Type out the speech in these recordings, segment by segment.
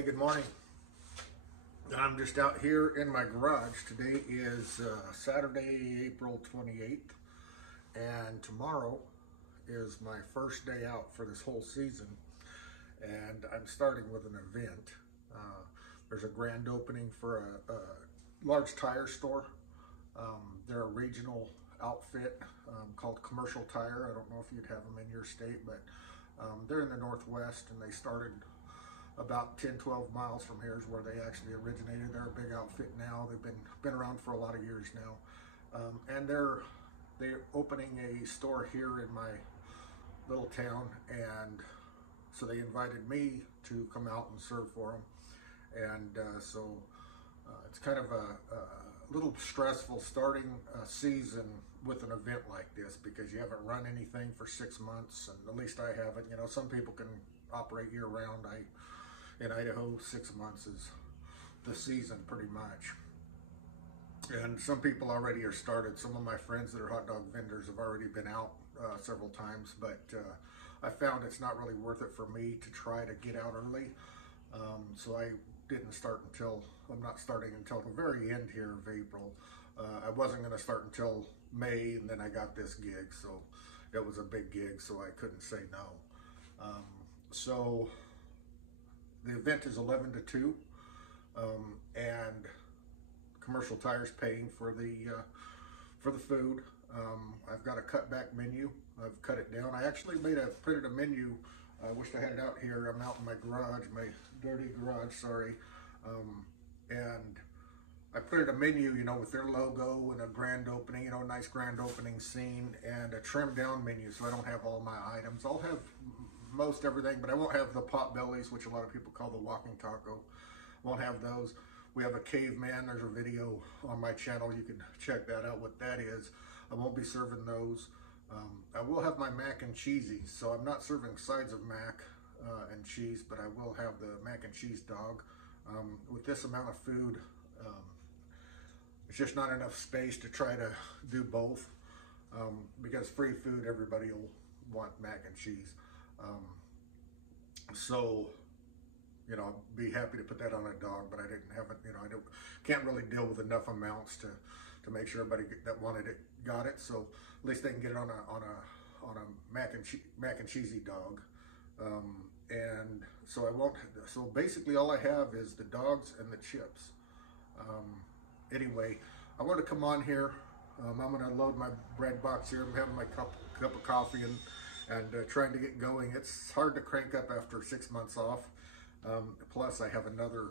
Hey, good morning. I'm just out here in my garage. Today is Saturday, April 28th, and tomorrow is my first day out for this whole season, and I'm starting with an event. There's a grand opening for a large tire store. They're a regional outfit called Commercial Tire. I don't know if you'd have them in your state, but they're in the Northwest, and they started about 10-12 miles from here is where they actually originated. They're a big outfit now. They've been around for a lot of years now, and they're opening a store here in my little town, and so they invited me to come out and serve for them. And so it's kind of a little stressful starting a season with an event like this, because you haven't run anything for 6 months, and at least I haven't. You know, some people can operate year round. In Idaho, 6 months is the season pretty much. And some people already are started. Some of my friends that are hot dog vendors have already been out several times, but I found it's not really worth it for me to try to get out early. So I didn't start until, I'm not starting until the very end here of April. I wasn't gonna start until May, and then I got this gig, so it was a big gig, so I couldn't say no. So the event is 11 to 2, and Commercial Tire's paying for the food. I've got a cutback menu. I've cut it down. I actually printed a menu. I wish I had it out here. I'm out in my garage, my dirty garage, sorry. And I printed a menu, you know, with their logo and a grand opening, you know, nice grand opening scene, and a trimmed down menu, so I don't have all my items. I'll have most everything, but I won't have the pot bellies, which a lot of people call the walking taco. Won't have those. We have a caveman. There's a video on my channel. You can check that out, what that is. I won't be serving those. I will have my mac and cheesy, so I'm not serving sides of mac and cheese, but I will have the mac and cheese dog. With this amount of food, it's just not enough space to try to do both, because free food, everybody will want mac and cheese. So, you know, I'd be happy to put that on a dog, but I didn't have it. You know, can't really deal with enough amounts to make sure everybody that wanted it got it. So at least they can get it on a mac and cheesy dog. And so I won't. So basically, all I have is the dogs and the chips. Anyway, I want to come on here. I'm going to load my bread box here. I'm having my cup of coffee and trying to get going. It's hard to crank up after 6 months off. Plus I have another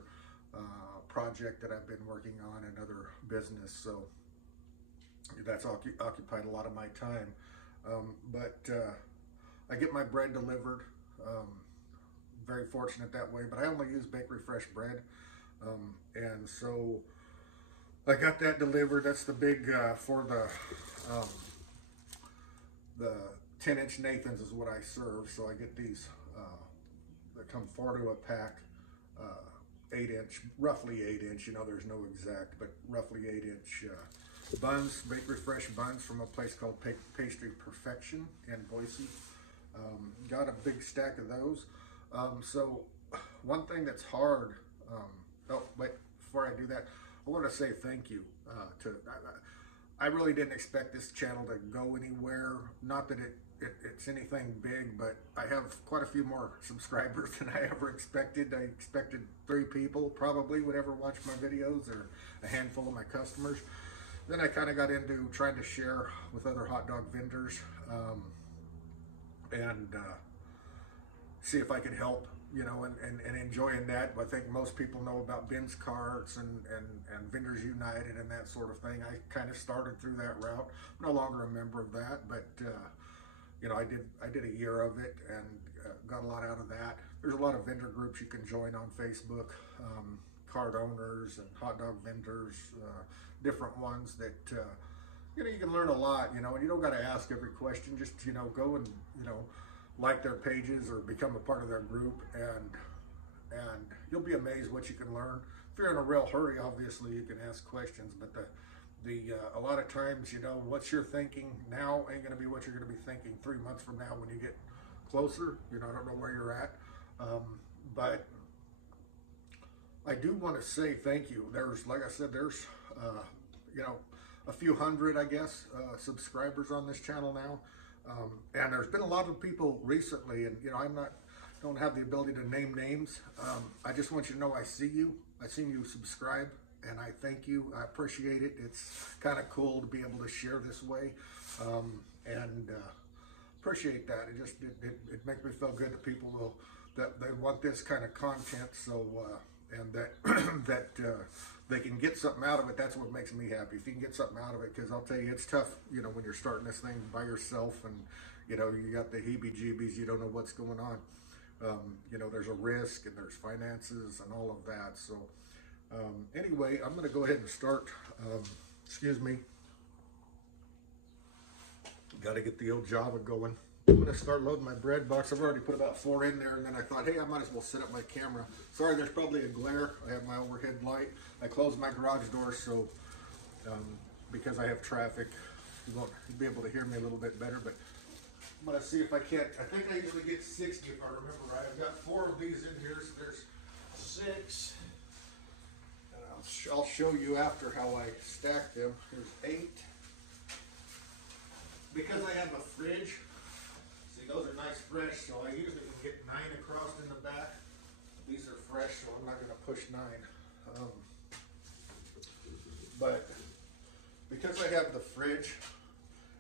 project that I've been working on, another business, so that's occupied a lot of my time. But I get my bread delivered. Very fortunate that way, but I only use bakery fresh bread. And so I got that delivered. That's the big, for the 10-inch Nathans is what I serve. So I get these, that come 4 to a pack, 8-inch, roughly 8-inch, you know, there's no exact, but roughly 8-inch buns, bakery fresh buns from a place called Pastry Perfection in Boise. Got a big stack of those. So one thing that's hard, oh, wait, before I do that, I want to say thank you I really didn't expect this channel to go anywhere. Not that it's anything big, but I have quite a few more subscribers than I ever expected. I expected 3 people probably would ever watch my videos, or a handful of my customers. Then I kind of got into trying to share with other hot dog vendors, and see if I could help, you know, and enjoying that. I think most people know about Ben's Carts and Vendors United and that sort of thing. I kind of started through that route. I'm no longer a member of that, but you know, I did a year of it and got a lot out of that. There's a lot of vendor groups you can join on Facebook, cart owners and hot dog vendors, different ones that you know, you can learn a lot, you know, and you don't got to ask every question. Just, you know, go and, you know, like their pages or become a part of their group, and you'll be amazed what you can learn. If you're in a real hurry, obviously you can ask questions, but a lot of times, you know, what you're thinking now ain't going to be what you're going to be thinking 3 months from now when you get closer. You know, I don't know where you're at, but I do want to say thank you. There's, like I said, there's, you know, a few hundred, I guess, subscribers on this channel now. And there's been a lot of people recently, and, you know, don't have the ability to name names. I just want you to know I see you. I've seen you subscribe, and I thank you. I appreciate it. It's kind of cool to be able to share this way. And appreciate that. It makes me feel good that people that they want this kind of content. So, and that they can get something out of it. That's what makes me happy. If you can get something out of it, because I'll tell you, it's tough, you know, when you're starting this thing by yourself, and, you know, you got the heebie-jeebies, you don't know what's going on. You know, there's a risk, and there's finances and all of that. So anyway, I'm going to go ahead and start. Excuse me. Got to get the old Java going. I'm going to start loading my bread box. I've already put about 4 in there, and then I thought, hey, I might as well set up my camera. Sorry, there's probably a glare. I have my overhead light. I closed my garage door, so because I have traffic, you'll be able to hear me a little bit better. But I'm going to see if I can't. I think I usually get 60 if I remember right. I've got 4 of these in here, so there's 6. And I'll show you after how I stack them. Here's 8. Because I have a fridge, see, those are nice fresh, so I usually can get 9 across in the back. These are fresh, so I'm not going to push 9. But because I have the fridge,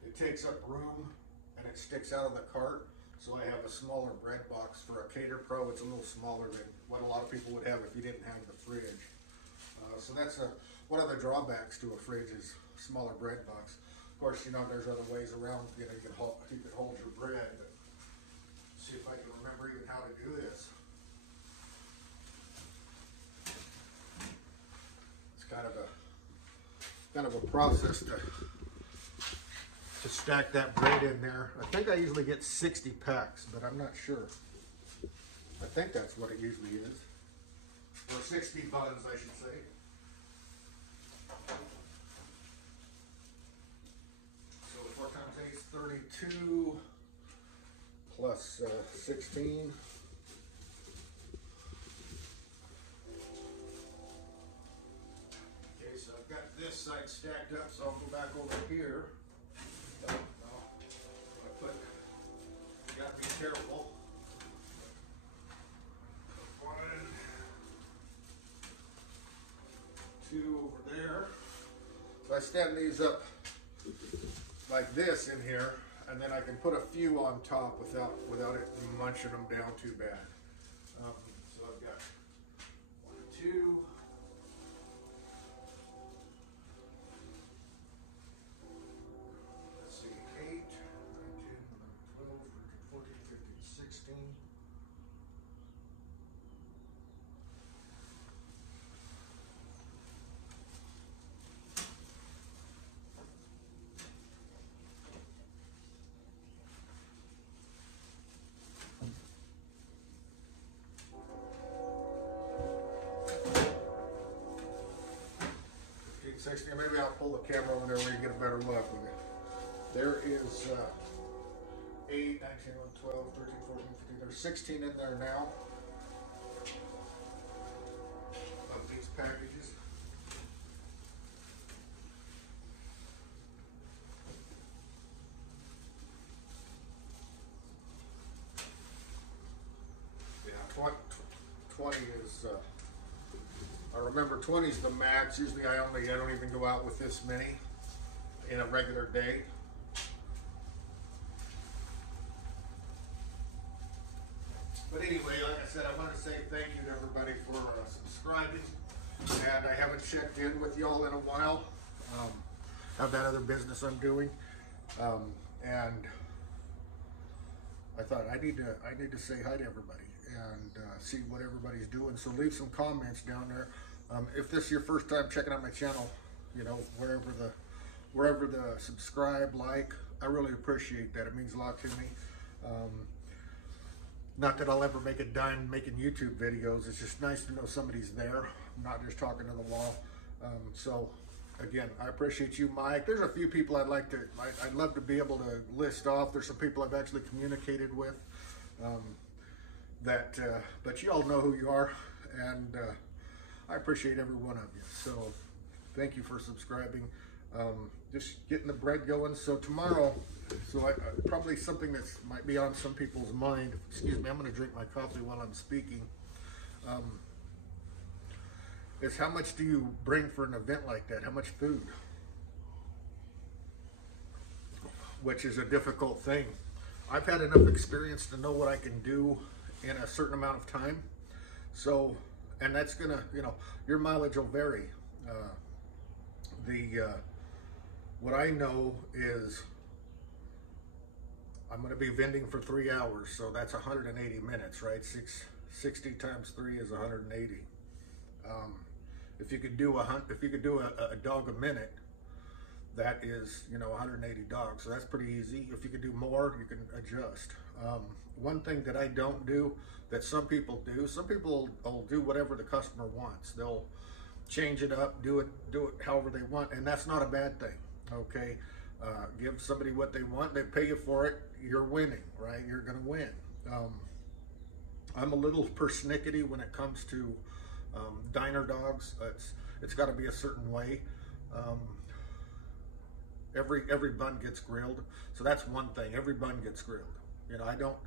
it takes up room and it sticks out of the cart. So I have a smaller bread box for a Cater Pro. It's a little smaller than what a lot of people would have if you didn't have the fridge. So that's one of the drawbacks to a fridge is smaller bread box. Of course, you know, there's other ways around, you know, you can hold your bread, but see if I can remember even how to do this. It's kind of a process to stack that bread in there. I think I usually get 60 packs, but I'm not sure. I think that's what it usually is. Or 60 buns, I should say. So 4 times 8 is 32 plus 16. Okay, so I've got this side stacked up, so I'll go back over here. Oh, no. You gotta be careful. 1, 2 over there. So I stand these up like this in here, and then I can put a few on top without it munching them down too bad. So I've got 1, 2. Let's see, 8, 9, 10, 12, 13, 14, 15, 16. Maybe I'll pull the camera over there where you get a better look with it. There is 8, 19, 12, 13, 14, 15. There's 16 in there now of these packages. Yeah, 20 is. I remember 20 is the max. Usually I don't even go out with this many in a regular day. But anyway, like I said, I want to say thank you to everybody for subscribing. And I haven't checked in with y'all in a while. I have that other business I'm doing. And I thought I need to say hi to everybody and see what everybody's doing. So leave some comments down there. If this is your first time checking out my channel, you know, wherever the subscribe, like, I really appreciate that. It means a lot to me. Not that I'll ever make a dime making YouTube videos. It's just nice to know somebody's there, not just talking to the wall. So again, I appreciate you, Mike. There's a few people I'd love to be able to list off. There's some people I've actually communicated with. But you all know who you are, and I appreciate every one of you. So thank you for subscribing. Just getting the bread going. So tomorrow, probably something that might be on some people's mind. Excuse me, I'm going to drink my coffee while I'm speaking. Is how much do you bring for an event like that? How much food? Which is a difficult thing. I've had enough experience to know what I can do in a certain amount of time. So, and that's gonna, your mileage will vary. What I know is I'm gonna be vending for 3 hours, so that's 180 minutes, right? 60 times 3 is 180. If you could do a dog a minute, that is, 180 dogs. So that's pretty easy. If you could do more, you can adjust. One thing that I don't do that some people do, some people will do whatever the customer wants. They'll change it up, do it however they want, and that's not a bad thing. Okay, give somebody what they want. They pay you for it. You're winning, right? You're gonna win. I'm a little persnickety when it comes to diner dogs. It's got to be a certain way. Every bun gets grilled, so that's one thing. Every bun gets grilled. I don't,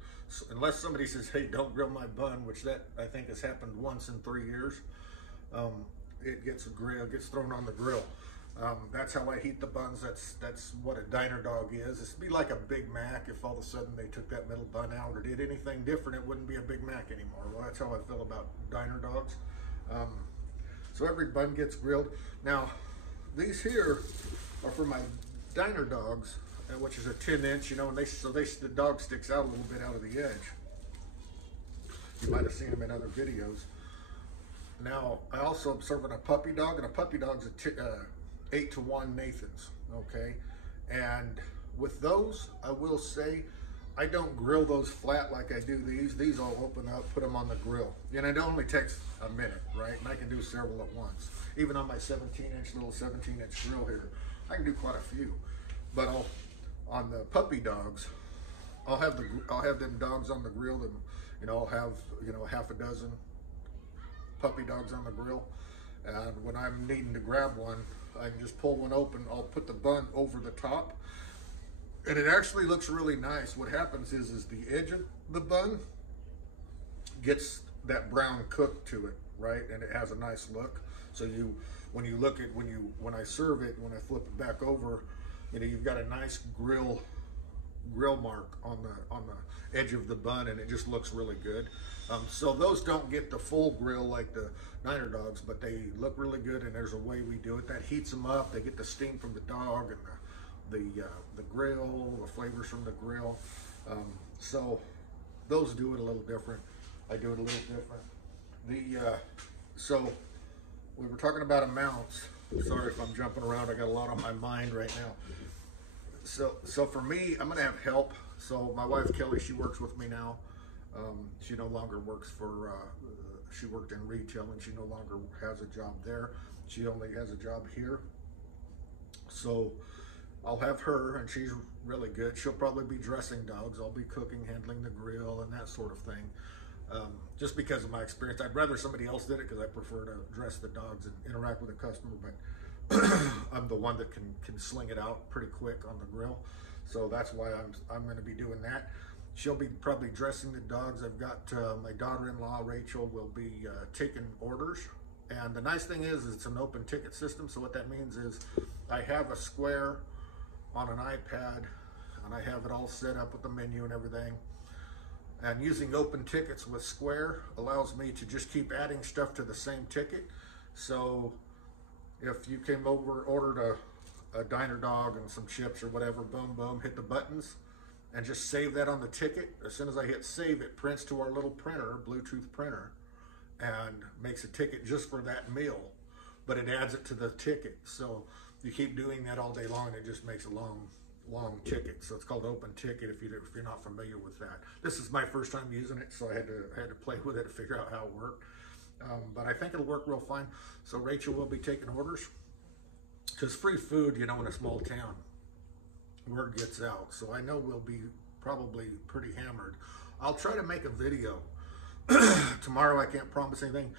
unless somebody says, "Hey, don't grill my bun," which that I think has happened once in 3 years. It gets gets thrown on the grill. That's how I heat the buns. That's what a diner dog is. It'd be like a Big Mac if all of a sudden they took that middle bun out or did anything different. It wouldn't be a Big Mac anymore. Well, that's how I feel about diner dogs. So every bun gets grilled. Now, these here are for my diner dogs, which is a 10-inch, and the dog sticks out a little bit out of the edge. You might have seen them in other videos. Now, I also am serving a puppy dog, and a puppy dog's a 8-to-1 Nathan's, okay? And with those, I will say, I don't grill those flat like I do these. These I'll open up, put them on the grill. And it only takes a minute, right? And I can do several at once. Even on my 17-inch, little 17-inch grill here, I can do quite a few. But on the puppy dogs, I'll have them dogs on the grill, and I'll have half a dozen puppy dogs on the grill. And when I'm needing to grab one, I can just pull one open. I'll put the bun over the top, and it actually looks really nice. What happens is the edge of the bun gets that brown cook to it, right? And it has a nice look. So when I serve it, when I flip it back over, you've got a nice grill mark on the edge of the bun, and it just looks really good. So those don't get the full grill like the diner dogs, but they look really good, and there's a way we do it that heats them up. They get the steam from the dog and the grill, the flavors from the grill. So those do it a little different. I do it a little different. So we were talking about amounts. Sorry if I'm jumping around. I got a lot on my mind right now. So for me, I'm gonna have help. So my wife Kelly, she works with me now. She no longer works for. She worked in retail, and she no longer has a job there. She only has a job here. So I'll have her, and she's really good. She'll probably be dressing dogs. I'll be cooking, handling the grill, and that sort of thing. Just because of my experience, I'd rather somebody else did it because I prefer to dress the dogs and interact with the customer. But I'm the one that can sling it out pretty quick on the grill, so that's why I'm going to be doing that. She'll be probably dressing the dogs. I've got my daughter-in-law Rachel will be taking orders, and the nice thing is it's an open ticket system. So what that means is I have a square on an iPad, and I have it all set up with the menu and everything. And using open tickets with Square allows me to just keep adding stuff to the same ticket. So if you came over, ordered a diner dog and some chips or whatever, boom, boom, hit the buttons and just save that on the ticket. As soon as I hit save, it prints to our little printer, Bluetooth printer, and makes a ticket just for that meal, but it adds it to the ticket. So you keep doing that all day long, and it just makes a long ticket. So it's called open ticket if you're not familiar with that. This is my first time using it, so I had to play with it to figure out how it worked. But I think it'll work real fine. So Rachel will be taking orders, because free food, in a small town, word gets out. So I know we'll be probably pretty hammered. I'll try to make a video tomorrow. I can't promise anything,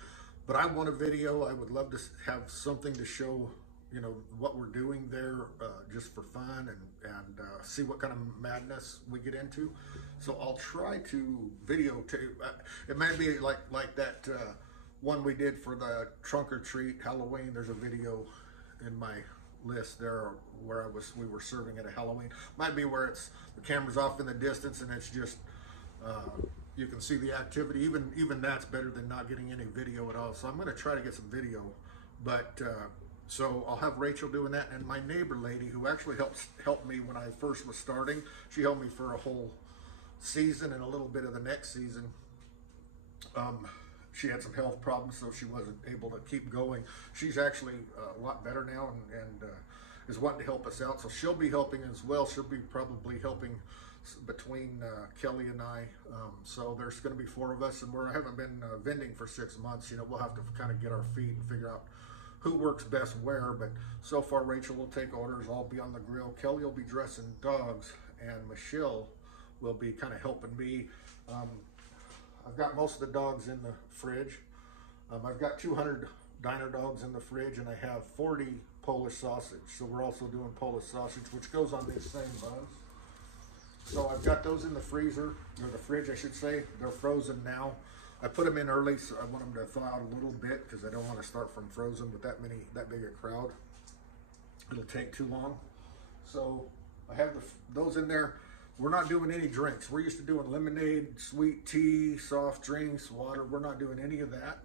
But I want a video. I would love to have something to show, you know, what we're doing there, just for fun, and see what kind of madness we get into. So I'll try to videotape. It may be like that one we did for the trunk or treat Halloween. There's a video in my list there where we were serving at a Halloween. Might be where it's the camera's off in the distance and it's just you can see the activity. Even that's better than not getting any video at all. So I'm going to try to get some video, but so I'll have Rachel doing that, and my neighbor lady who actually helped me when I first was starting. She helped me for a whole season and a little bit of the next season. She had some health problems, so she wasn't able to keep going. She's actually a lot better now, and is wanting to help us out. So she'll be helping as well. She'll be probably helping between Kelly and I. So there's going to be 4 of us, and I haven't been vending for 6 months. You know, we'll have to kind of get our feet and figure out who works best where. But so far, Rachel will take orders. I'll be on the grill. Kelly will be dressing dogs, and Michelle will be kind of helping me. I've got most of the dogs in the fridge. I've got 200 diner dogs in the fridge, and I have 40 Polish sausage. So we're also doing Polish sausage, which goes on these same buns. So I've got those in the freezer, or the fridge, I should say. They're frozen now. I put them in early, so I want them to thaw out a little bit because I don't want to start from frozen with that big a crowd. It'll take too long. So I have those in there. We're not doing any drinks. We're used to doing lemonade, sweet tea, soft drinks, water. We're not doing any of that,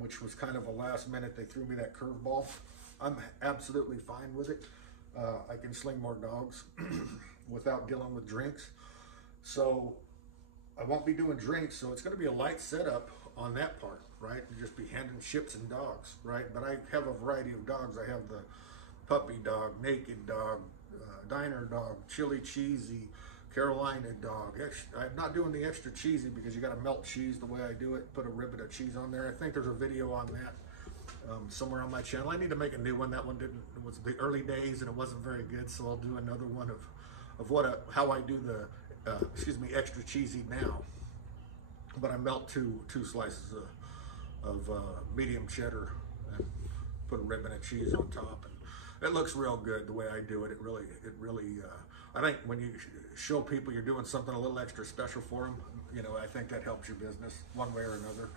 which was kind of a last minute. They threw me that curveball. I'm absolutely fine with it. I can sling more dogs without dealing with drinks. So I won't be doing drinks, so it's going to be a light setup on that part, right? You just be handing chips and dogs, right? But I have a variety of dogs. I have the puppy dog, naked dog, diner dog, chili cheesy, Carolina dog. I'm not doing the extra cheesy because you got to melt cheese the way I do it, put a ribbon of cheese on there. I think there's a video on that somewhere on my channel. I need to make a new one. That one didn't, it was the early days and it wasn't very good, so I'll do another one of how I do the extra cheesy now. But I melt two slices of medium cheddar and put a ribbon of cheese on top, and it looks real good the way I do it. It really I think when you show people you're doing something a little extra special for them, you know, I think that helps your business one way or another.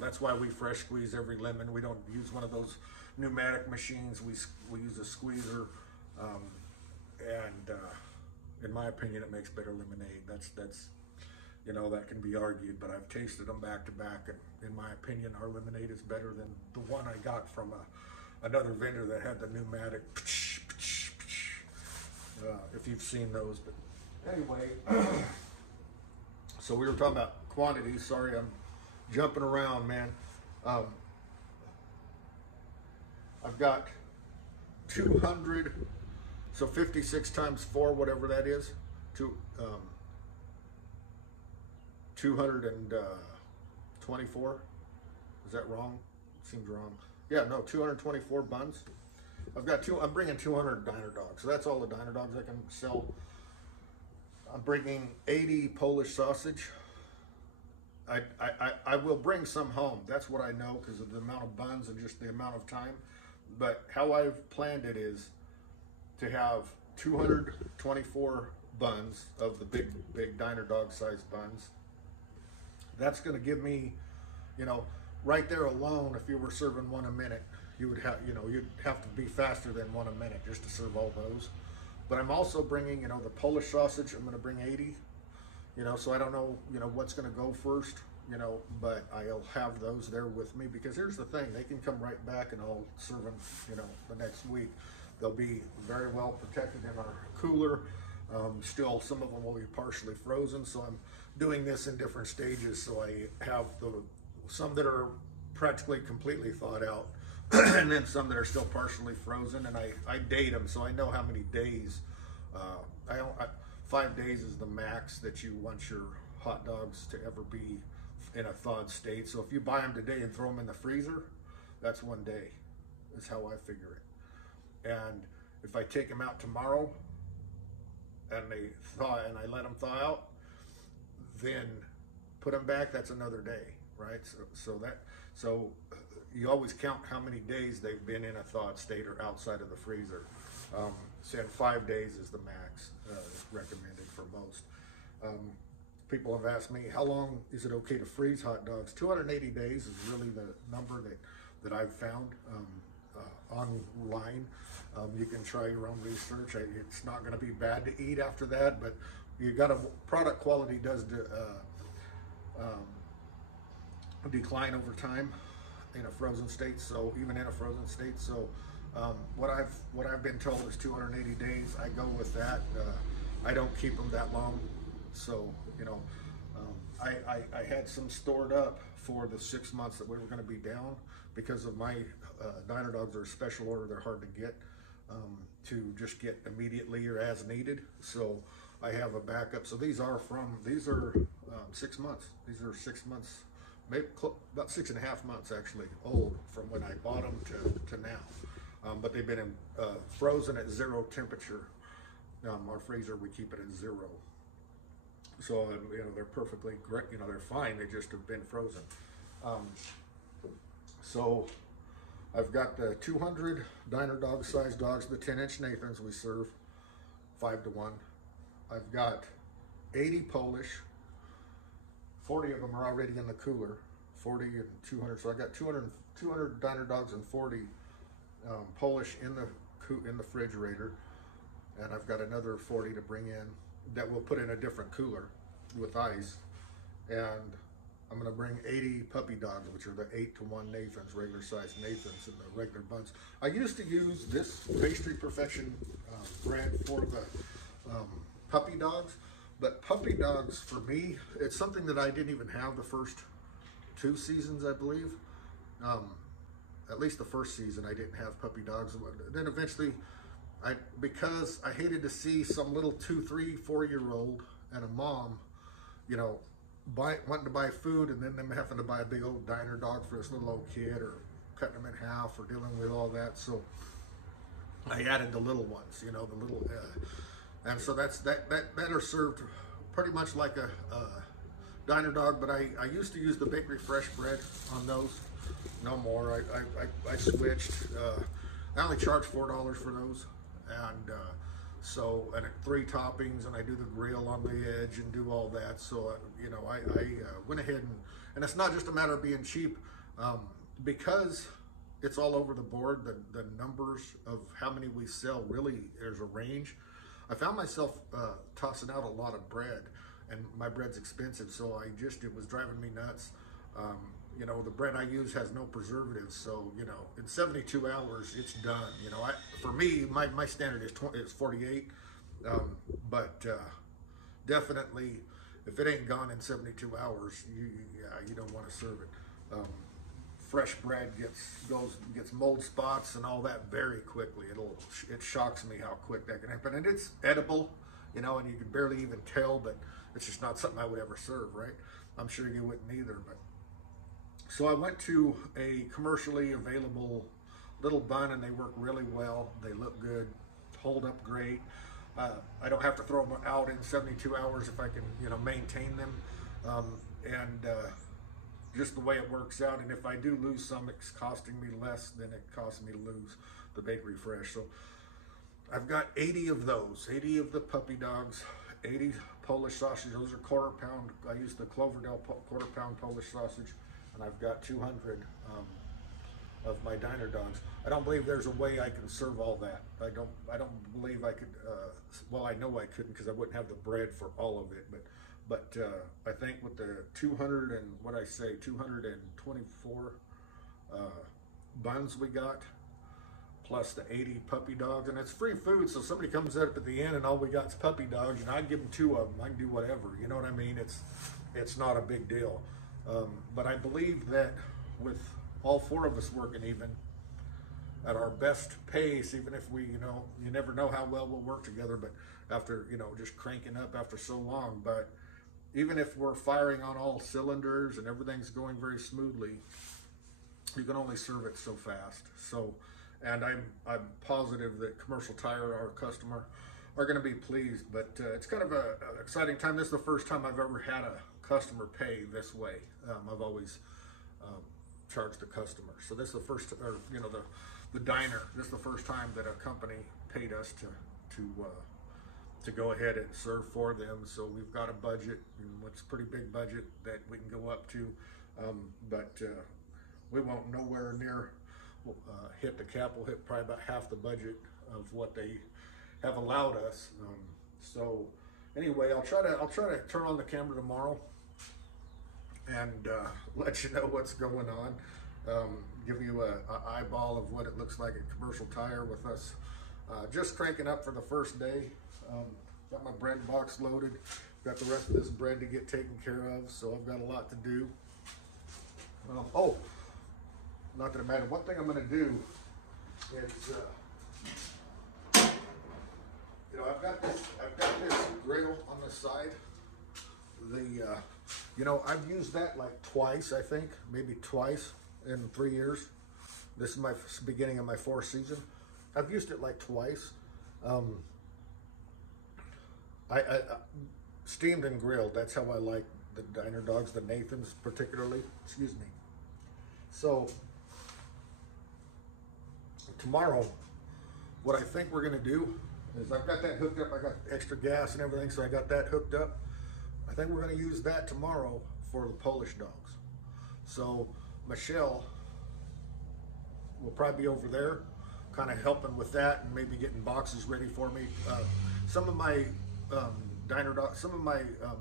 That's why we fresh squeeze every lemon. We don't use one of those pneumatic machines. We use a squeezer, and in my opinion, it makes better lemonade. That's you know, that can be argued, but I've tasted them back to back, and in my opinion, our lemonade is better than the one I got from another vendor that had the pneumatic. If you've seen those, but anyway, so we were talking about quantities. Sorry, I'm jumping around, man. I've got 200, so 56 times 4, whatever that is, 224. Is that wrong? Seems wrong. Yeah, no, 224 buns. I'm bringing 200 diner dogs, so that's all the diner dogs I can sell. I'm bringing 80 Polish sausage. I will bring some home. That's what I know because of the amount of buns and just the amount of time. But how I've planned it is to have 224 buns of the big diner dog sized buns. That's going to give me, you know, right there alone, if you were serving one a minute, you would have, you know, you'd have to be faster than one a minute just to serve all those. But I'm also bringing, you know, the Polish sausage. I'm going to bring 80, you know, so I don't know, you know, what's going to go first, you know, but I'll have those there with me because here's the thing, they can come right back and I'll serve them, you know, the next week. They'll be very well protected in our cooler. Still, some of them will be partially frozen, so I'm doing this in different stages. So I have some that are practically completely thawed out, and then some that are still partially frozen. And I date them, so I know how many days. 5 days is the max that you want your hot dogs to ever be in a thawed state. So if you buy them today and throw them in the freezer, that's 1 day. That's how I figure it. And if I take them out tomorrow and they thaw and I let them thaw out, then put them back, that's another day, right? So So you always count how many days they've been in a thawed state or outside of the freezer. Saying 5 days is the max recommended for most. People have asked me, how long is it okay to freeze hot dogs? 280 days is really the number that I've found online. You can try your own research. It's not going to be bad to eat after that, but you got to, product quality does decline over time in a frozen state. So even in a frozen state, so what I've been told is 280 days. I go with that. I don't keep them that long. So, you know, I had some stored up for the 6 months that we were going to be down because of my diner dogs are a special order. They're hard to get, to just get immediately or as needed. So I have a backup. So these are 6 months. These are 6 months, maybe about 6.5 months actually old from when I bought them to now. But they've been frozen at 0 temperature. Our freezer, we keep it at 0. So, you know, they're perfectly great, you know, they're fine, they just have been frozen. So I've got the 200 diner dog size dogs, the 10-inch Nathans we serve, 5-to-1. I've got 80 Polish, 40 of them are already in the cooler, 40 and 200, so I got 200 diner dogs and 40 Polish in the refrigerator, and I've got another 40 to bring in that we'll put in a different cooler with ice. And I'm going to bring 80 puppy dogs, which are the 8-to-1 Nathans, regular size Nathans in the regular buns. I used to use this Pastry Perfection bread for the puppy dogs, but puppy dogs for me, it's something that I didn't even have the first 2 seasons, I believe. At least the first season I didn't have puppy dogs. Then eventually, because I hated to see some little 2, 3, 4-year-old and a mom, you know, wanting to buy food and then them having to buy a big old diner dog for this little old kid, or cutting them in half, or dealing with all that. So I added the little ones, you know, the little, and so that are served pretty much like a diner dog. But I used to use the bakery fresh bread on those. No more. I switched. I only charge $4 for those. And and 3 toppings, and I do the grill on the edge and do all that. So you know, I went ahead and it's not just a matter of being cheap, because it's all over the board. The numbers of how many we sell, really, there's a range. I found myself tossing out a lot of bread, and my bread's expensive, so it was driving me nuts. You know, the bread I use has no preservatives, so, you know, in 72 hours, it's done. You know, for me, my standard is 48, but definitely, if it ain't gone in 72 hours, you don't want to serve it. Fresh bread gets mold spots and all that very quickly. It shocks me how quick that can happen, and it's edible, you know, and you can barely even tell, but it's just not something I would ever serve, right? I'm sure you wouldn't either, but. So I went to a commercially available little bun, and they work really well. They look good, hold up great. I don't have to throw them out in 72 hours if I can, you know, maintain them. Just the way it works out. And if I do lose some, it's costing me less than it costs me to lose the bakery fresh. So I've got 80 of those, 80 of the puppy dogs, 80 Polish sausage. Those are 1/4 pound. I use the Cloverdale 1/4 pound Polish sausage. And I've got 200 of my diner dogs. I don't believe there's a way I can serve all that. I don't believe I could. Well, I know I couldn't, because I wouldn't have the bread for all of it. But I think with the 224 buns we got, plus the 80 puppy dogs, and it's free food. So somebody comes up at the end and all we got is puppy dogs, and I give them 2 of them. I can do whatever. You know what I mean? It's not a big deal. But I believe that with all 4 of us working even at our best pace, even if we, you know, you never know how well we'll work together, but after, you know, just cranking up after so long, but even if we're firing on all cylinders and everything's going very smoothly, you can only serve it so fast. So, and I'm positive that Commercial Tire, our customer, are going to be pleased. But it's kind of an exciting time. This is the first time I've ever had a customer pay this way. I've always charge the customer. So this is the first, or you know, the diner. This is the first time that a company paid us to go ahead and serve for them. So we've got a budget, it's a pretty big budget that we can go up to, but we won't nowhere near hit the cap. We'll hit probably about half the budget of what they have allowed us. So anyway, I'll try to turn on the camera tomorrow and let you know what's going on. Give you a eyeball of what it looks like at Commercial Tire with us just cranking up for the first day. Got my bread box loaded. Got the rest of this bread to get taken care of, so I've got a lot to do. Oh, not that it matters. One thing I'm going to do is, you know, I've got this grill on the side. You know, I've used that like twice, I think, maybe twice in 3 years. This is my beginning of my 4th season. I've used it like twice. I steamed and grilled. That's how I like the diner dogs, the Nathans particularly. Excuse me. So tomorrow, what I think we're gonna do is I've got that hooked up. I got extra gas and everything, so I got that hooked up. I think we're gonna use that tomorrow for the Polish dogs. So Michelle will probably be over there, kind of helping with that and maybe getting boxes ready for me. Some of my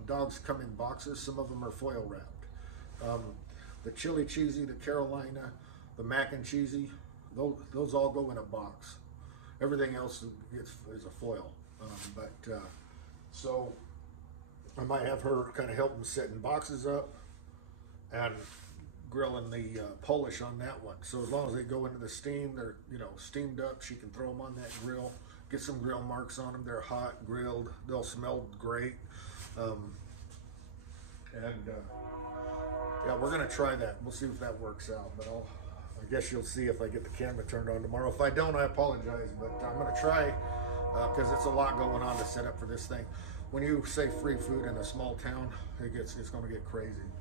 dogs come in boxes. Some of them are foil wrapped. The chili cheesy, the Carolina, the mac and cheesy, those all go in a box. Everything else is a foil. So I might have her kind of help them setting boxes up and grilling the Polish on that one. So as long as they go into the steam, they're steamed up. She can throw them on that grill, get some grill marks on them. They're hot, grilled. They'll smell great. Yeah, we're gonna try that. We'll see if that works out. But I guess you'll see if I get the camera turned on tomorrow. If I don't, I apologize. But I'm gonna try because it's a lot going on to set up for this thing. When you say free food in a small town, it's gonna get crazy.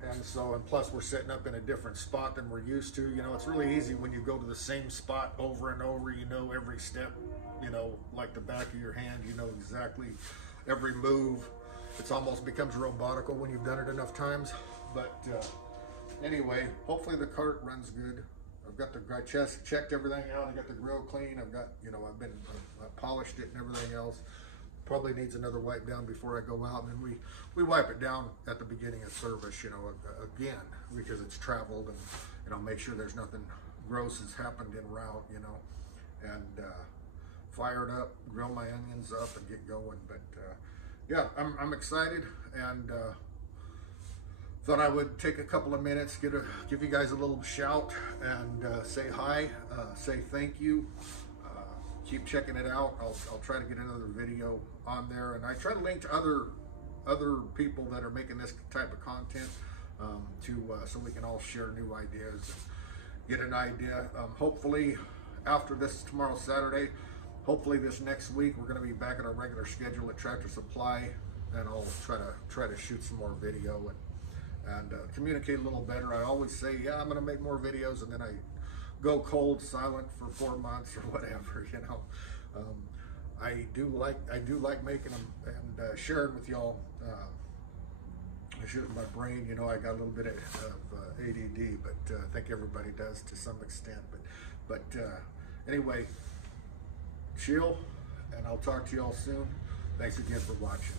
And plus we're setting up in a different spot than we're used to. You know, it's really easy when you go to the same spot over and over. You know every step, like the back of your hand. You know exactly every move. It almost becomes robotical when you've done it enough times. But anyway, hopefully the cart runs good. I checked everything out. I got the grill clean. I've got, I polished it and everything else. Probably needs another wipe down before I go out, and then we wipe it down at the beginning of service, again, because it's traveled, and make sure there's nothing gross has happened en route, and fire it up, grill my onions up, and get going. But yeah, I'm excited, and thought I would take a couple of minutes, give you guys a little shout, and say hi, say thank you. Keep checking it out. I'll try to get another video on there, and I try to link to other people that are making this type of content so we can all share new ideas and get an idea. Hopefully after this tomorrow Saturday, hopefully this next week we're going to be back at our regular schedule at Tractor Supply, and I'll try to shoot some more video and communicate a little better. I always say, yeah, I'm going to make more videos, and then I go cold, silent for 4 months or whatever. I do like making them and sharing with y'all. My brain, I got a little bit of ADD, but I think everybody does to some extent. But anyway, chill, and I'll talk to y'all soon. Thanks again for watching.